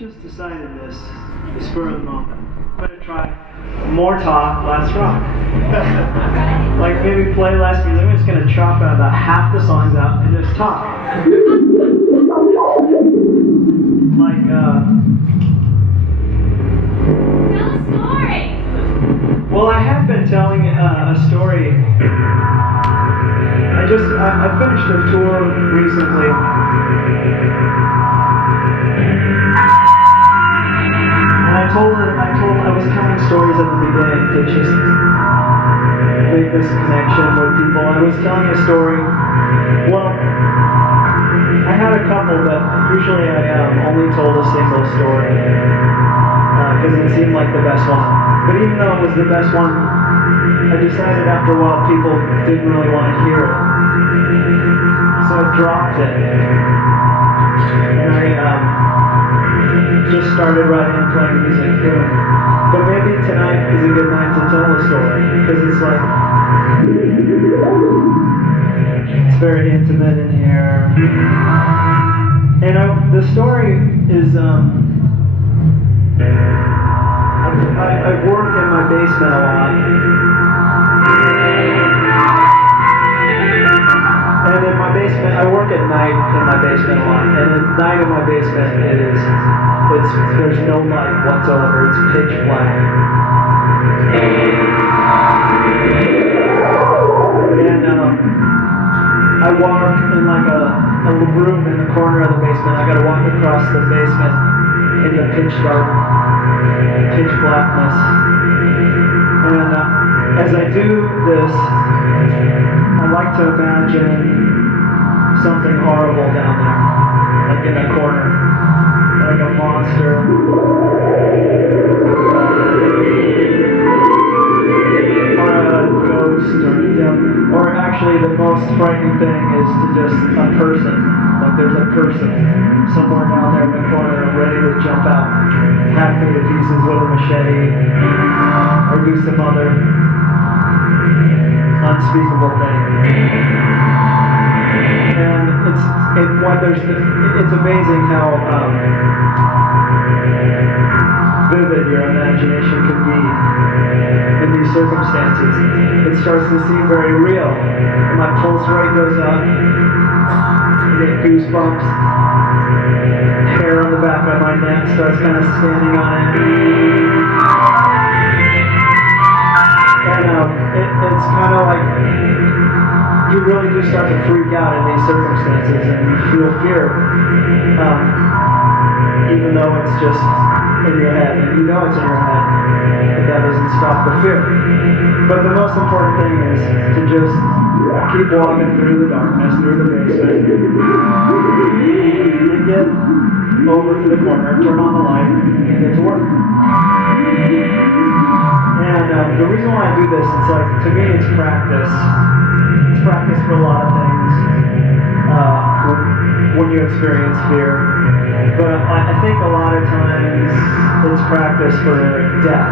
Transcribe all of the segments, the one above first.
just decided this, the spur of the moment. I'm going to try more talk, less rock. Like maybe play less music. I'm just going to chop out about half the songs out and just talk. Like, Tell a story! well, I have been telling a story. I finished a tour recently. And I was telling stories every day to just make this connection with people. I was telling a story. Well, I had a couple, but usually I only told a single story because it seemed like the best one. But even though it was the best one, I decided after a while people didn't really want to hear it. So I dropped it. And I just started writing and playing music too. But maybe tonight is a good night to tell the story, because it's like, it's very intimate in here. And the story is, I work in my basement a lot. And in my basement, I work at night in my basement a lot. And at night in my basement, there's no light whatsoever. It's pitch black. And I walk in like a room in the corner of the basement. I gotta walk across the basement in the pitch dark, pitch blackness. And as I do this, I like to imagine something horrible down there, like in a corner, like a monster. Or a ghost, or actually the most frightening thing is to just a person. Like there's a person somewhere down there in the corner ready to jump out, hack me to pieces with a machete, or do some other unspeakable thing. And it's amazing how vivid your imagination can be in these circumstances. It starts to seem very real. And my pulse rate goes up. I get goosebumps. Hair on the back of my neck starts kind of standing on it. And it's kind of like you really do start to freak out in these circumstances, and you feel fear, even though it's just in your head, and you know it's in your head, but that doesn't stop the fear. But the most important thing is to just keep walking through the darkness, through the basement. You get over to the corner, turn on the light, and get to work. And the reason why I do this, it's like, to me it's practice. It's practice for a lot of things when you experience fear. But I think a lot of times it's practice for death.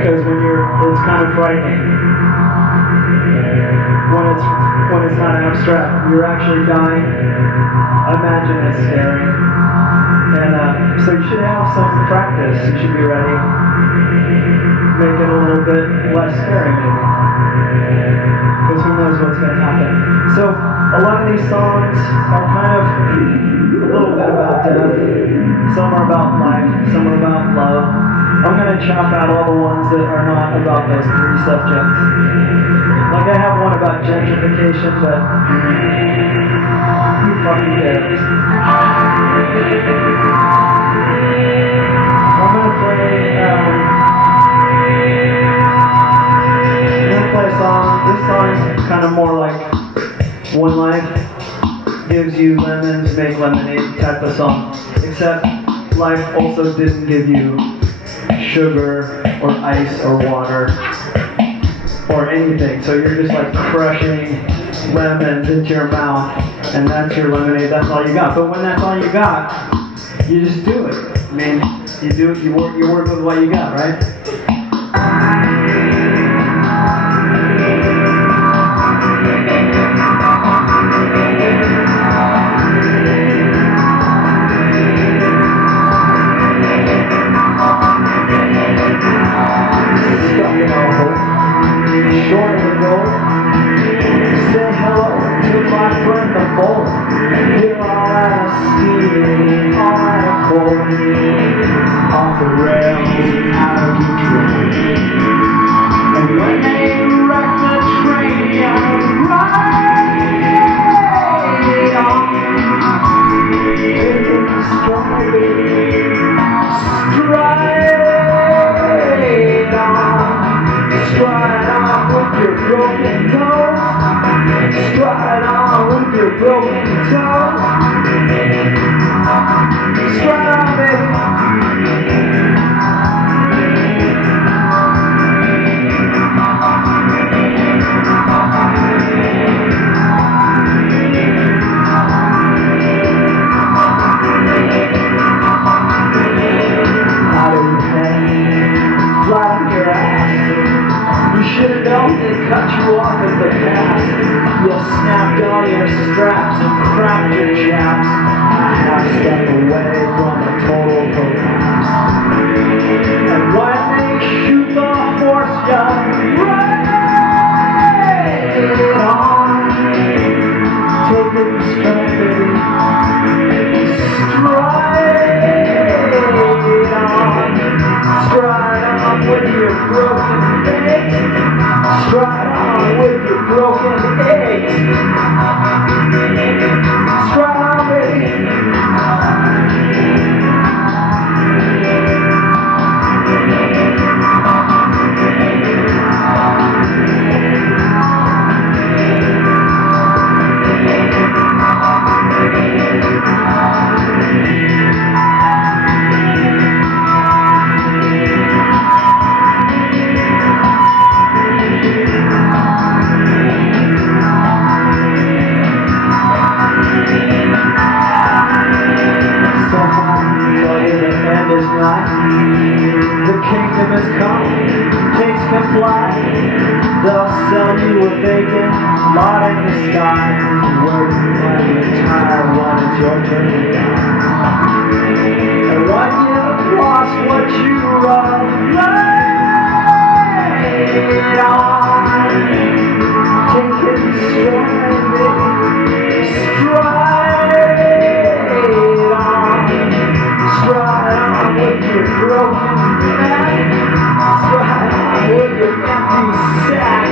Because it's kind of frightening. When it's not abstract, you're actually dying. I imagine it's scary. And so you should have some practice. You should be ready. Make it a little bit less scary, maybe. Because who knows what's going to happen. So a lot of these songs are kind of a little bit about death. Some are about life. Some are about love. I'm going to chop out all the ones that are not about those three subjects. Like I have one about gentrification, but who fucking cares? I'm going to play a song. This song is kind of more like One Life gives you lemons, make lemonade type of song. Except life also didn't give you sugar or ice or water or anything. So you're just like crushing lemons into your mouth, and that's your lemonade. That's all you got. But when that's all you got, you just do it. I mean, you work with what you got, right? broken toe. Straight on, baby. You should have known they'd cut you off at the pass. You'll snap all your straps and crack your chaps. I have stepped away from a total collapse. And when they shoot the horse gun, right on. Take it straight, baby. Stride on with your broken legs. Stride on with your broken eggs. Stride on, baby. The kingdom is come, kings can fly. They'll sell you a vacant lot in the sky. Work like the entire one is your turn to die. And once you've lost what you love, lay it on. Take it stride, baby. Stride on. Stride on with your broken back. Stride on with your empty sack.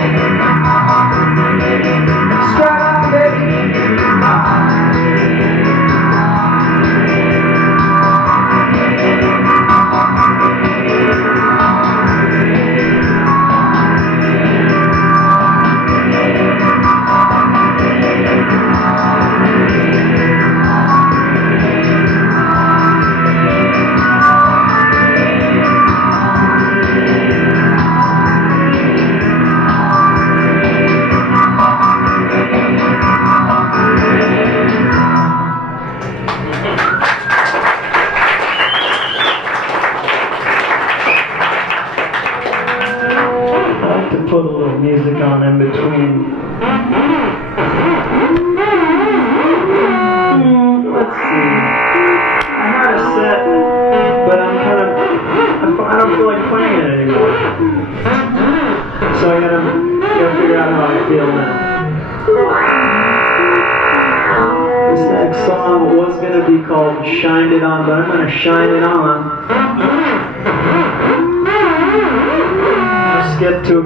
Stride on, baby. Put a little music on in between. Let's see. I had a set, but I don't feel like playing it anymore. So I gotta figure out how I feel now. This next song was gonna be called "Shined It On," but I'm gonna shine it on. Let's get to,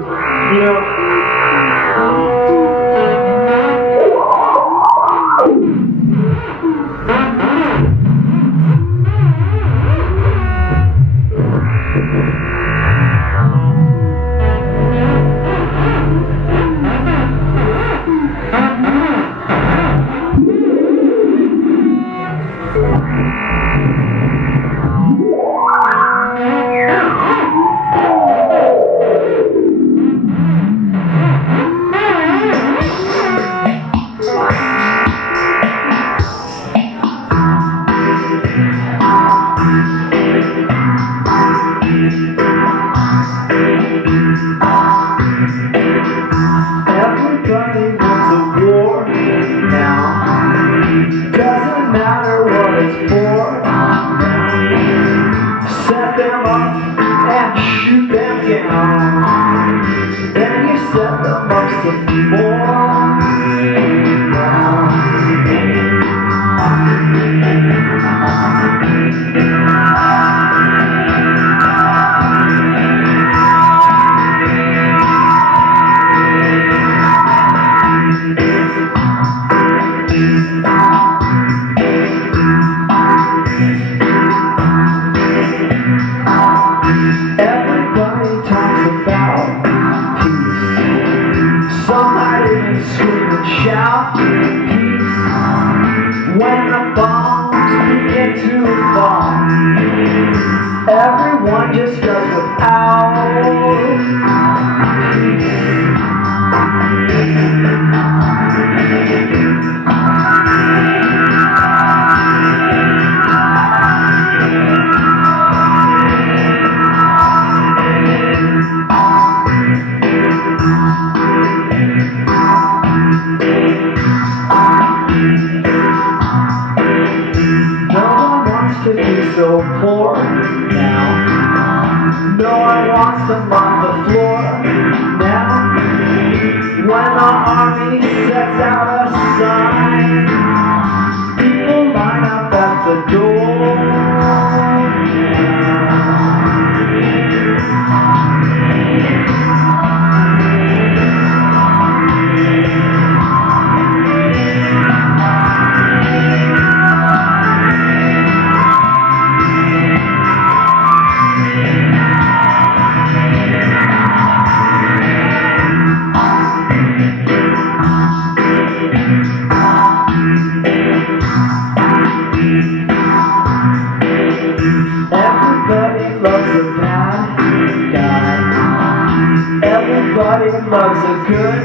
everybody wants a war now. Doesn't matter what it's for now. Set them up and shoot them down. Then you set them up some more. Everybody talks about peace. Some might even scream and shout peace. to fall. Everyone just does without. To be so poor now. No one wants to mop the floor now. When the army sets out a sign, people line up at the door. Everybody loves a bad guy. Everybody loves a good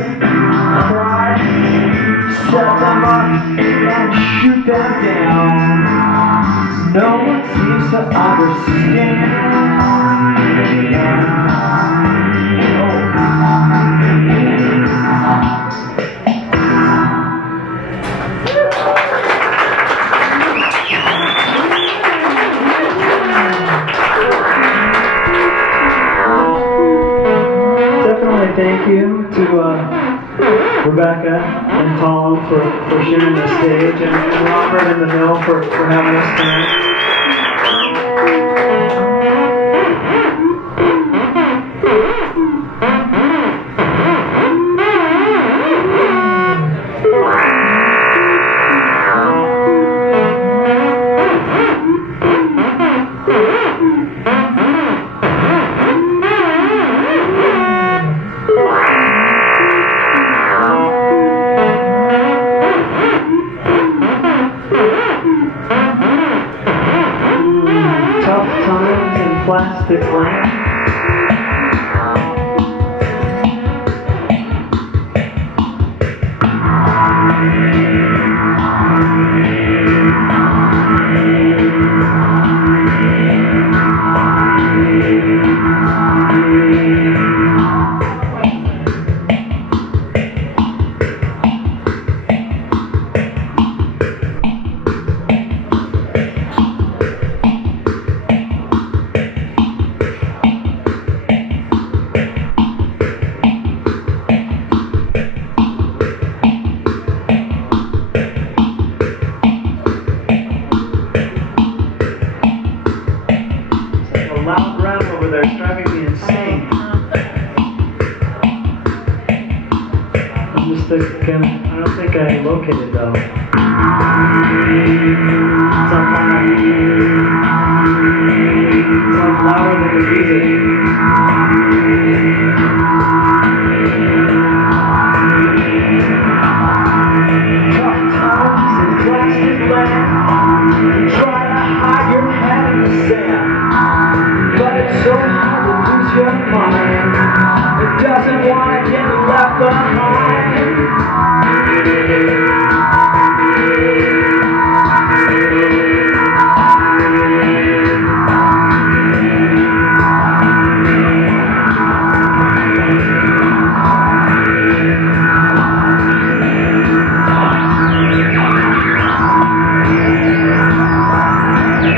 cry. Set them up and shoot them down. No one seems to understand. Thank you to Rebecca and Tom for sharing the stage, and Robert and the Mill for having us tonight. Plastic lamp. Loud round over there, it's driving me insane. I'm just thinking, I don't think I located though. It's on fire. It's like louder than the music. Tough times in plastic land. Try to hide your head in the sand. But it's so hard to lose your mind. It doesn't want to get left behind.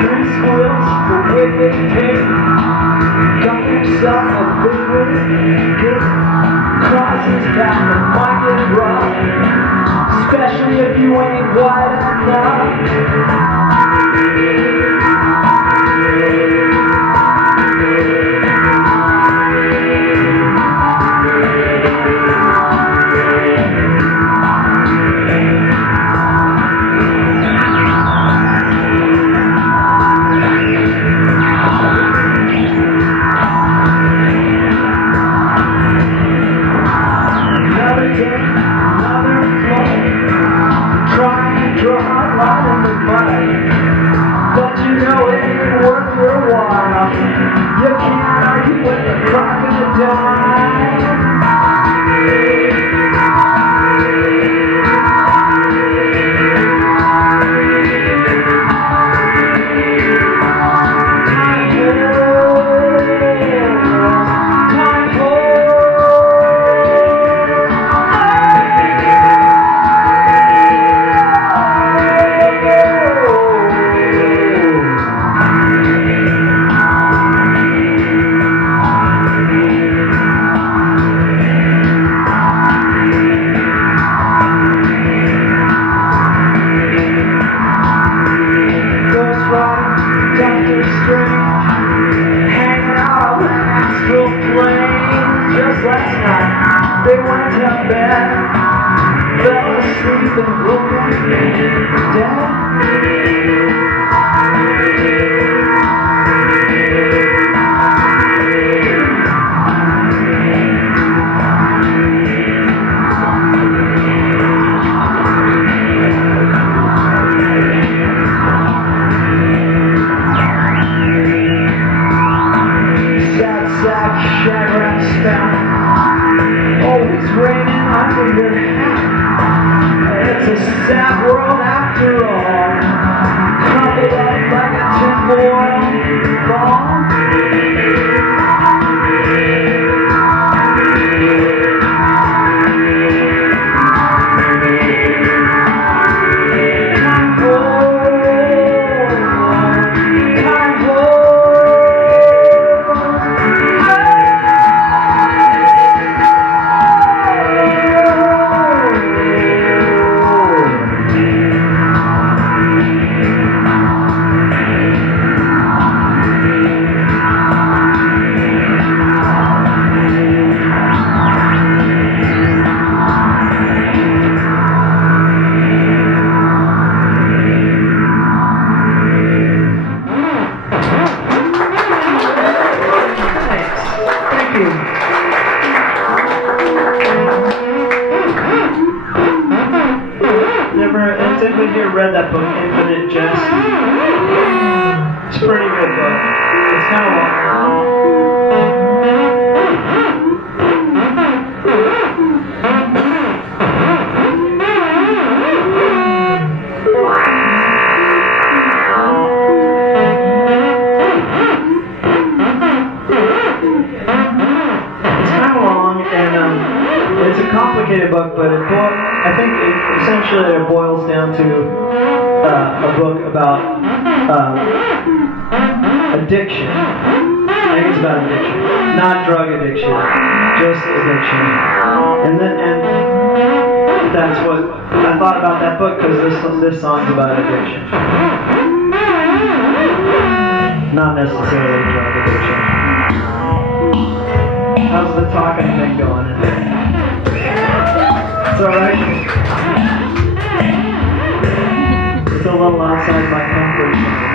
Prince wheels for wicked king. Got himself a big wicked. Crosses back and mind is rough. Especially if you ain't wide enough. Another flow. Try and draw a line in the mud. Just last night, they went to bed, fell asleep and woke up dead. Sad sack, shag wrap spout, always raining under your hat. It's a sad world after all, crumpled up like a tinfoil ball. Has anybody here read that book, Infinite Jest? It's a pretty good book. It's kind of long. It's kind of long, and it's a complicated book, but I think essentially it boils down to a book about addiction. I think it's about addiction, not drug addiction, just addiction. And that's what I thought about that book, because this song's about addiction, not necessarily drug addiction. How's the talking thing going in there? It's alright. It's a little outside my comfort zone.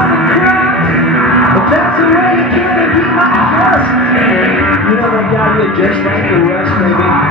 wanna cry, but that's the way you can be my trust. You know that guy you just like the rest, maybe.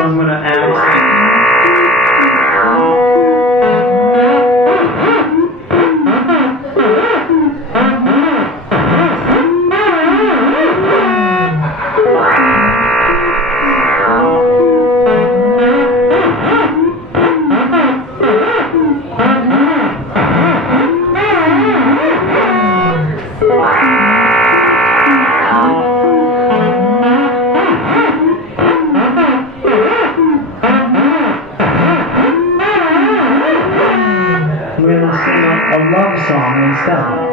I'm gonna add a love song instead.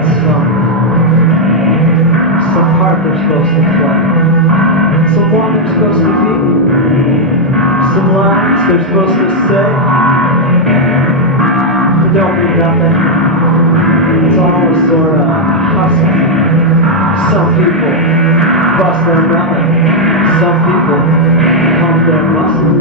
got some part they're supposed to play. Someone they're supposed to be. Some lines they're supposed to say. They don't mean nothing. It's all a sort of hustle. Some people bust their melon. Some people pump their muscle.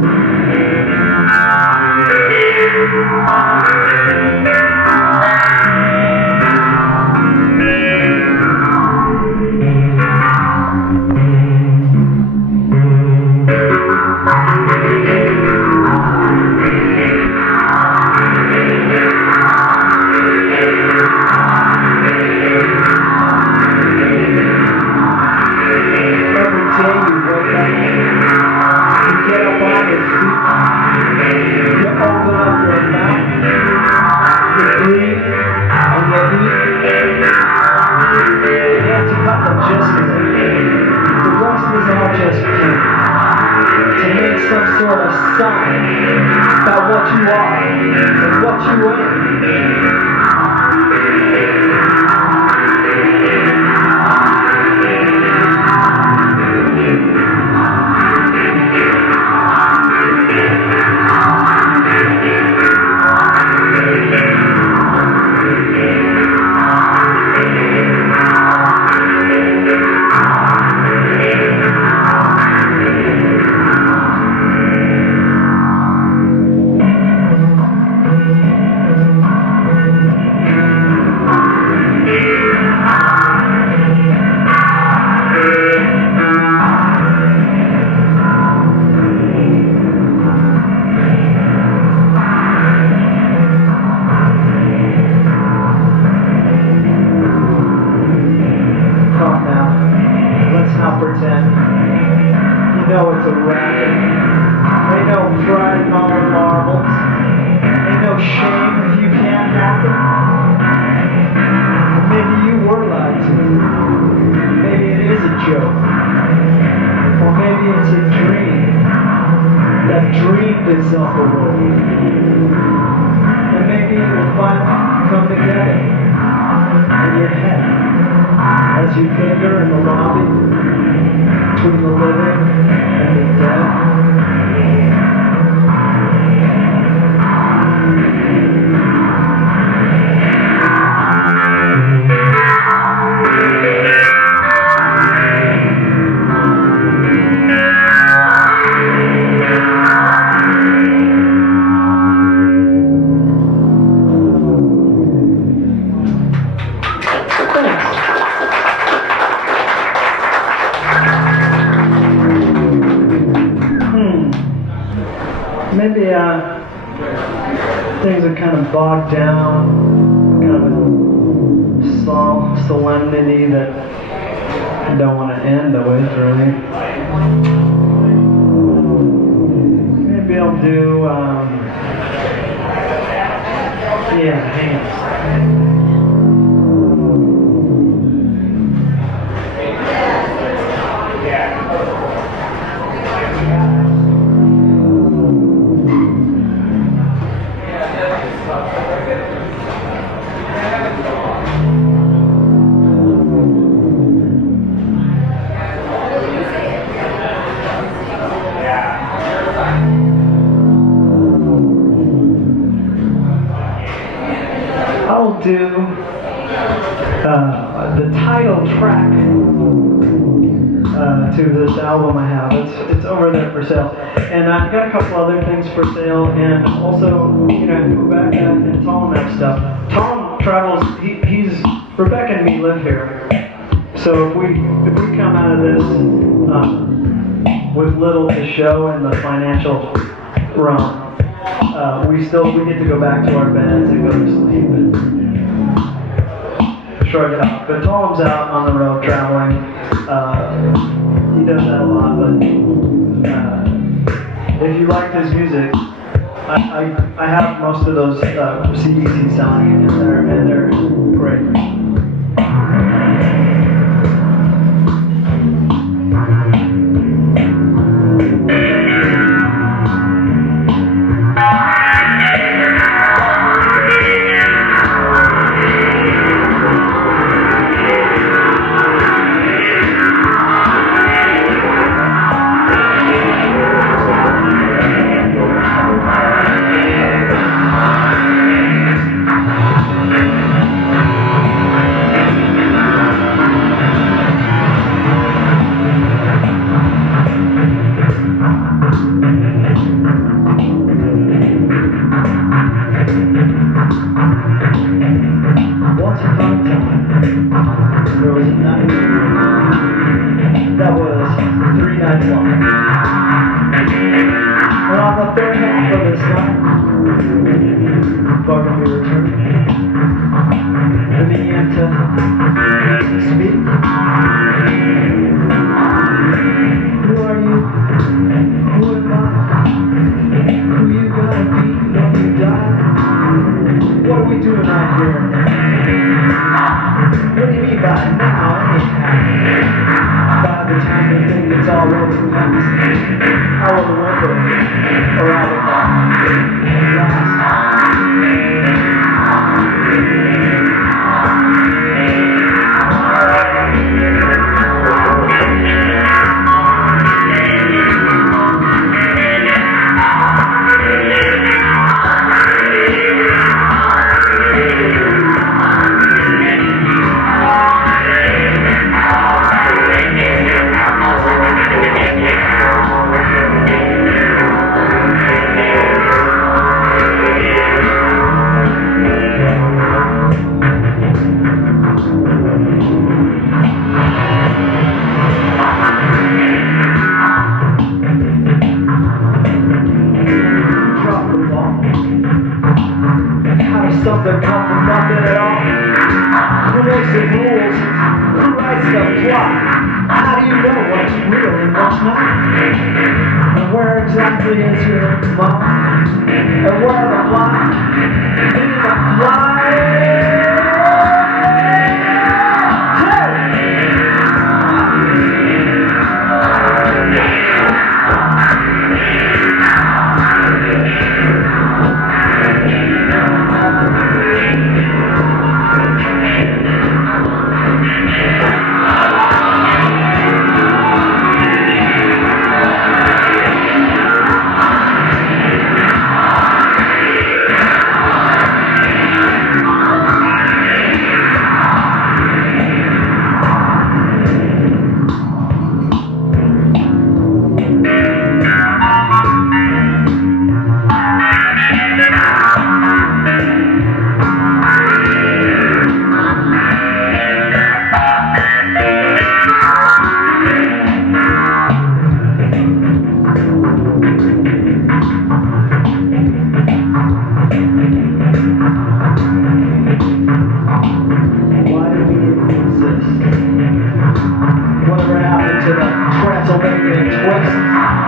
Some sort of sign about what you are and what you ain't. It's a racket. Ain't no pride in all the marbles. Ain't no shame if you can't happen. Maybe you were lied to. Maybe it is a joke. Or maybe it's a dream that dreamed itself away. And maybe it will finally come together in your head as you linger in the lobby between the living and the dead. Maybe things are kind of bogged down, kind of a solemnity that I don't want to end the way through. Maybe I'll do, hands. I'll do the title track to this album I have. It's over there for sale, and I've got a couple other things for sale, and also Rebecca and Tom have stuff. Tom travels. Rebecca and me live here, so if we come out of this with little to show in the financial realm, we get to go back to our beds and go to sleep and shrug it off. But Tom's out on the road traveling. He does that a lot, but if you liked his music, I have most of those CDs he's selling, and they're great. one time, there was a night that was 3 nights long. And on the third half of this night, Barbara returned and began to speak. Who are you? Who am I? Who you gonna be when you die? What are we doing right here? What do you mean by now, anyhow? By the time you think it's all over past, I will remember, or I will last. Something come from nothing at all. Who makes the rules? Who writes the plot? How do you know what's real and what's not? And where exactly is your mom? And where are the flies? In the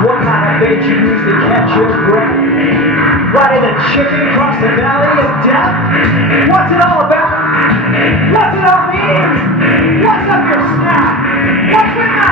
what kind of bait you use to catch your breath? Riding the chicken across the valley of death? What's it all about? What's it all mean? What's up your snap? What's with that?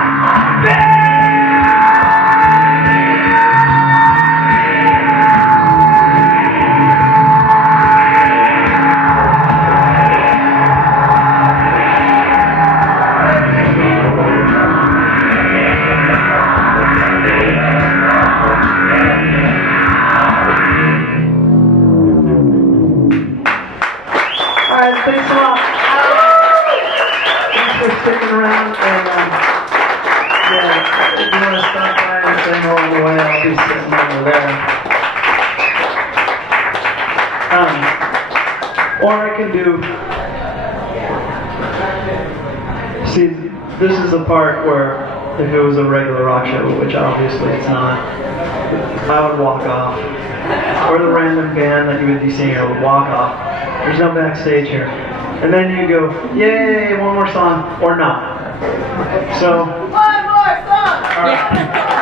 Thanks a lot. Thanks for sticking around. And yeah, if you want to stop by and say no on the way, I'll be sitting over there. Or I can do. See, this is the part where if it was a regular rock show, which obviously it's not, I would walk off. Or the random band that you would be seeing would walk off. There's no backstage here. And then you go, yay, one more song, or not. So, One more song!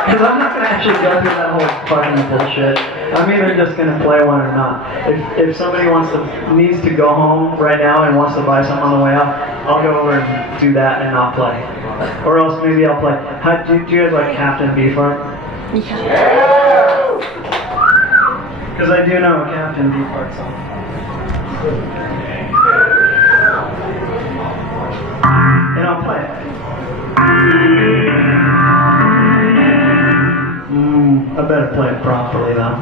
because I'm not going to actually go through that whole fucking bullshit. I'm either just going to play one or not. If somebody needs to go home right now and wants to buy something on the way out, I'll go over and do that and not play. Or else maybe I'll play. Do you guys like Captain Beefheart? Yeah! Because I do know a Captain Beefheart song. And I'll play it. I better play it properly though.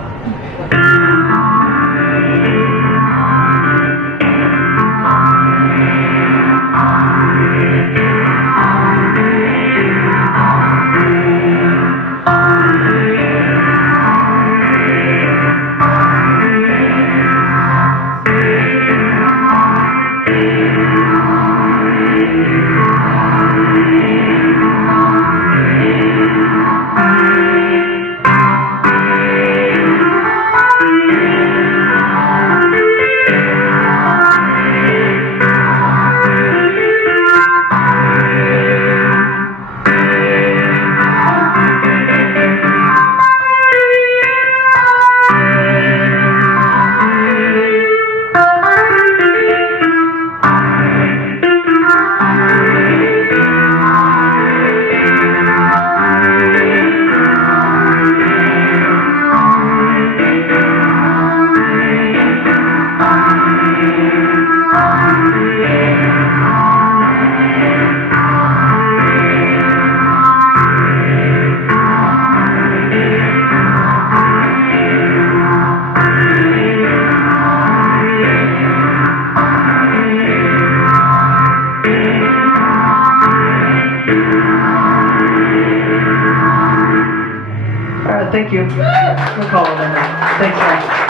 thank you. We'll call it on that. Thanks, guys.